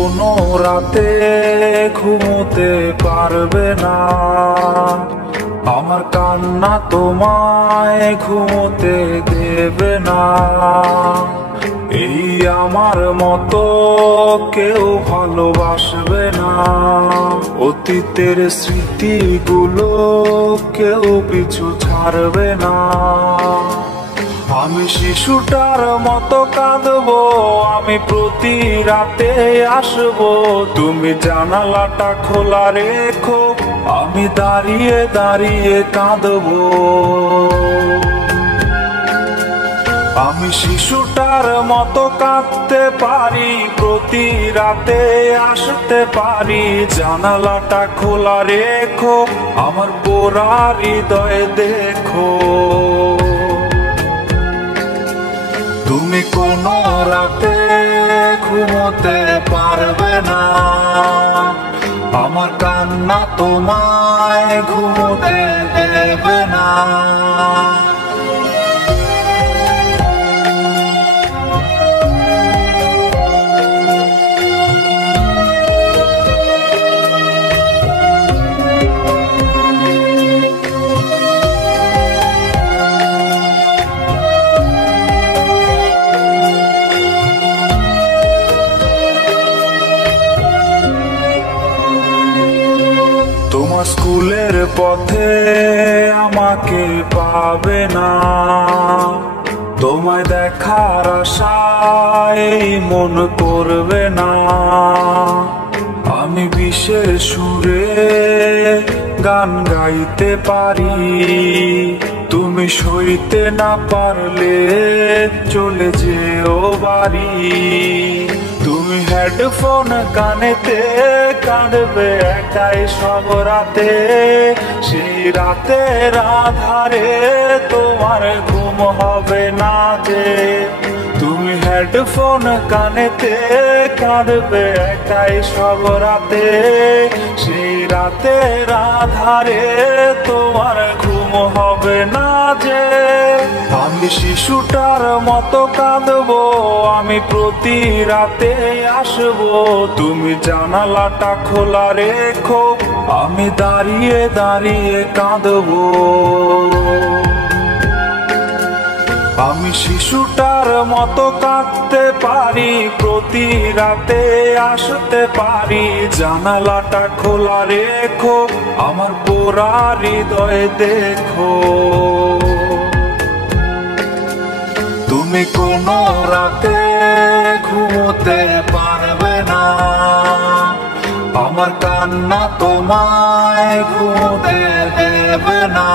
কোনো রাতে ঘুমোতে পারবে না, আমার কান্না তোমায় ঘুমোতে দেবে না। এই আমার মতো কেউ ভালোবাসবে না, অতীতের স্মৃতিগুলো কেউ পিছু ছাড়বে না। আমি শিশুটার মতো কাঁদবো, আমি প্রতি রাতে আসবো, তুমি জানালাটা খোলা রেখো, আমি দাঁড়িয়ে দাঁড়িয়ে কাঁদবো। আমি শিশুটার মতো কাঁদতে পারি, প্রতি রাতে আসতে পারি, জানালাটা খোলা রেখো, আমার পোড়া হৃদয় দেখো। তুমি কোনো রাতে ঘুমোতে পারবে না, আমার কান্না তোমায় ঘুমোতে দেবে না। তোমার স্কুলের পথে আমাকে পাবে না, তোমায় দেখার আশায় মন করবে না। আমি বিশেষ সুরে গান গাইতে পারি, তুমি সইতে না পারলে চলে যেও বাড়ি। তুমি হেডফোন কানেতে কাঁদবে একাই সব রাতে, সেই রাতের আধারে তোমার ঘুম হবে না যে। তুমি হেডফোন কানেতে কাঁদবে একাই সব রাতে, সেই রাতের আধারে তোমার ঘুম হবে না যে। আমি শিশুটার মতো কাঁদবো, আমি প্রতি রাতে আসবো, তুমি জানালাটা খোলা রেখো, আমি দাঁড়িয়ে দাঁড়িয়ে কাঁদবো। আমি শিশুটার মতো কাঁদতে পারি, প্রতি রাতে আসতে পারি, জানালাটা খোলা রেখো, আমার পোড়া হৃদয় দেখো। তুমি কোনো রাতে ঘুমোতে পারবে না, আমার কান্না তোমায় ঘুমোতে দেবে না।